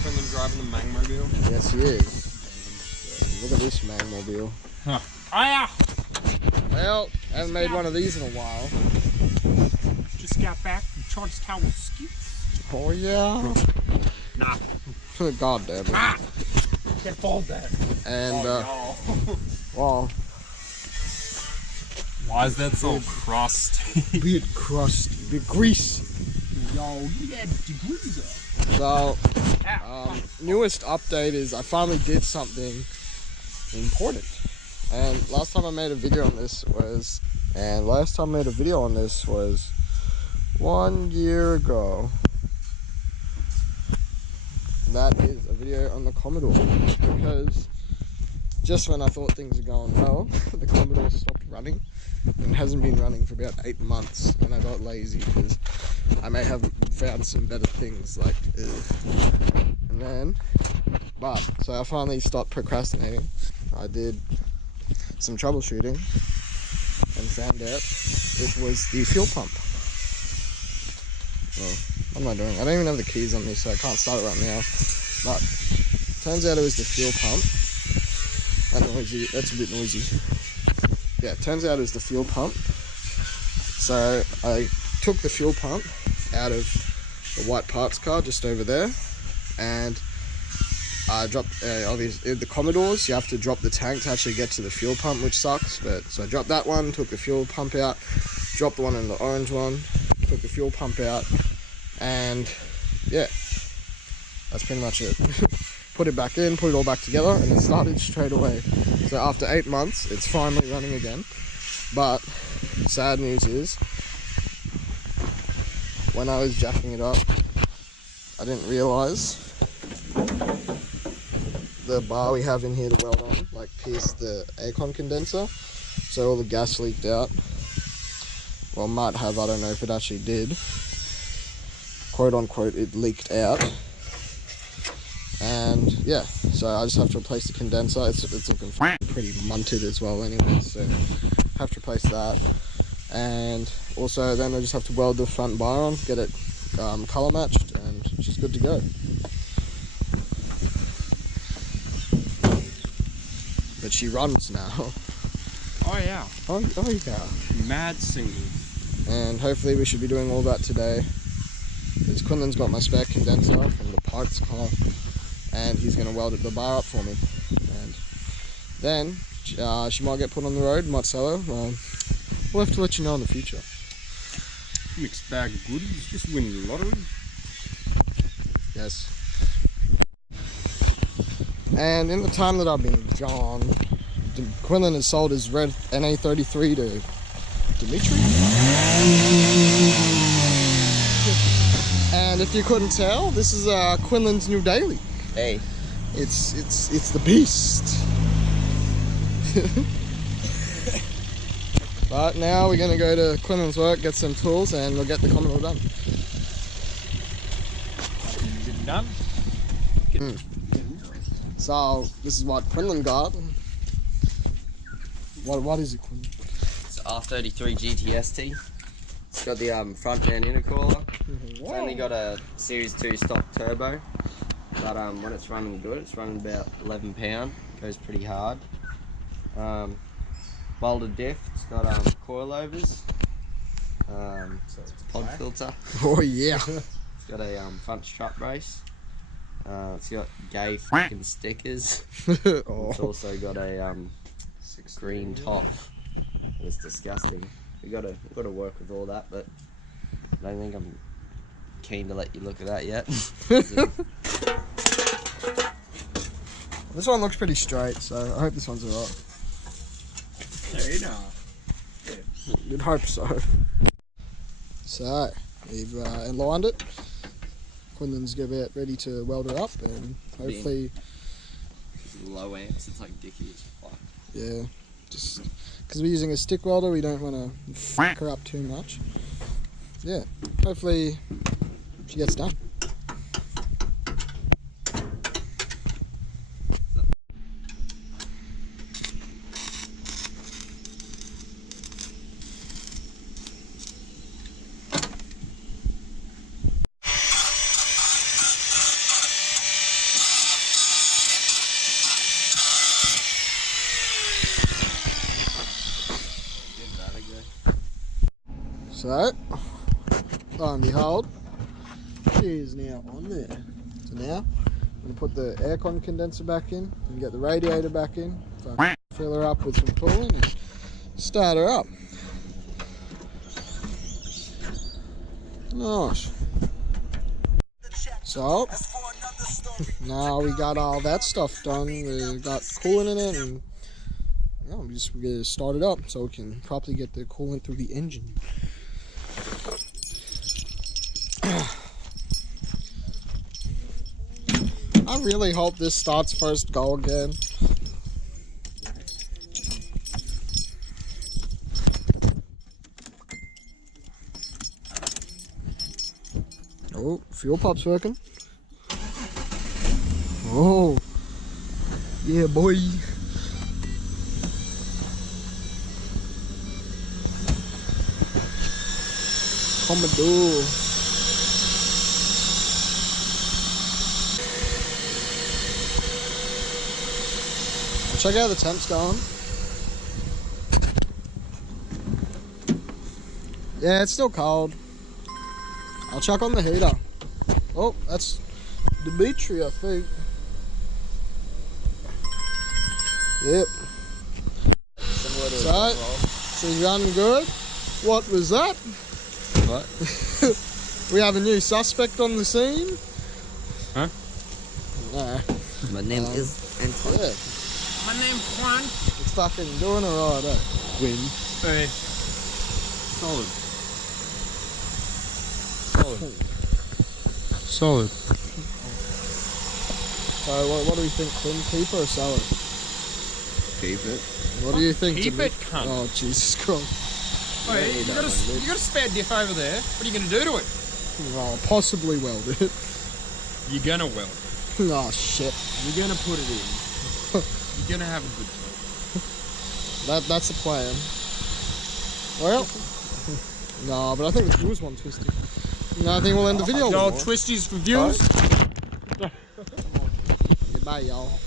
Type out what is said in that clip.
Quinaln driving the Magmobile? Yes, he is. And, look at this Magmobile. Huh. Hiya! Well, I haven't made one of these in a while. Just got back from Charlestown Ski. Oh yeah. Nah. God damn it. Ah! Get bald there. And Oh, well, why is that so crusty? bit crust, bit grease. Yo, yeah, degreaser. So, newest update is I finally did something important. And last time I made a video on this was 1 year ago. That is a video on the Commodore, because just when I thought things were going well, the Commodore stopped running and hasn't been running for about 8 months, and I got lazy because I may have found some better things like so I finally stopped procrastinating. I did some troubleshooting and found out it was the fuel pump. Well, what am I doing? I don't even have the keys on me, so I can't start it right now. But turns out it was the fuel pump. That's a bit noisy. Yeah, turns out it was the fuel pump. So I took the fuel pump out of the white parts car just over there, and I dropped obviously the Commodores. You have to drop the tank to actually get to the fuel pump, which sucks. But so I dropped that one, took the fuel pump out, dropped the one in the orange one, took the fuel pump out, and yeah, that's pretty much it. Put it back in, put it all back together, and it started straight away. So after 8 months, it's finally running again. But sad news is, when I was jacking it up, I didn't realise the bar we have in here to weld on pierced the aircon condenser, so all the gas leaked out. Well, might have, I don't know if it actually did. Quote unquote, it leaked out. And yeah, so I just have to replace the condenser. It's looking pretty munted as well anyway, so have to replace that. And also then I just have to weld the front bar on, get it colour matched, and she's good to go. But she runs now. Oh yeah. Oh yeah. Mad singing. And hopefully we should be doing all that today. Because Quinlan's got my spare condenser from the parts car, and he's going to weld the bar up for me. And then she might get put on the road, might sell her. We'll have to let you know in the future. Mixed bag of goodies, just win the lottery. Yes. And in the time that I've been gone, Quinlan has sold his red NA33 to Dimitri. And if you couldn't tell, this is Quinlan's new daily. Hey. It's the beast. But now we're gonna go to Quinlan's work, get some tools, and we'll get the Commodore done. Is it done? So this is what Quinlan got. What is it, Quinlan? It's R33 GTST. It's got the front and intercooler. It's only got a Series 2 stock turbo, but when it's running good, it's running about 11 pound. Goes pretty hard. Welded diff. It's got coilovers. It's pod filter. Oh yeah. It's got a front strut brace. It's got gay fucking stickers. Oh. It's also got a green top. It's disgusting. We gotta work with all that, but I don't think I'm keen to let you look at that yet. This one looks pretty straight, so I hope this one's alright. There you know. You'd hope so. So we've aligned it. Quinlan's about ready to weld her up, and hopefully Low amps, it's like dicky as fuck. yeah, just because we're using a stick welder, we don't want to fuck her up too much. Yeah, hopefully she gets done. So, lo and behold, it is now on there. So now, I'm going to put the aircon condenser back in and get the radiator back in. So I can fill her up with some cooling and start her up. Nice. So, now we got all that stuff done. We got coolant in it, and we're just going to start it up so we can properly get the coolant through the engine. I really hope this starts first go again. Oh, fuel pumps working. Oh, yeah, boy. Commodore. Check out the temps going. Yeah, it's still cold. I'll check on the heater. Oh, that's Dimitri, I think. Yep. So, she's running good. What was that? What? We have a new suspect on the scene. Huh? No. My name is Anton. Yeah. My name's Juan. It's fucking doing alright, eh? Win. Hey. Solid. Solid. So, what do we think, Quinn? Keep or sell it? Keep it. What do you think? Keep it, cunt. Oh, Jesus Christ. Hey, you got a spare diff over there. What are you going to do to it? Oh, possibly weld it. You're going to weld. Oh, shit. You're going to put it in. You're going to have a good time. That's the plan. Well, no, but I think the fuel's one twisty. No, I think we'll end the video. Y'all twisties for views. Goodbye, y'all.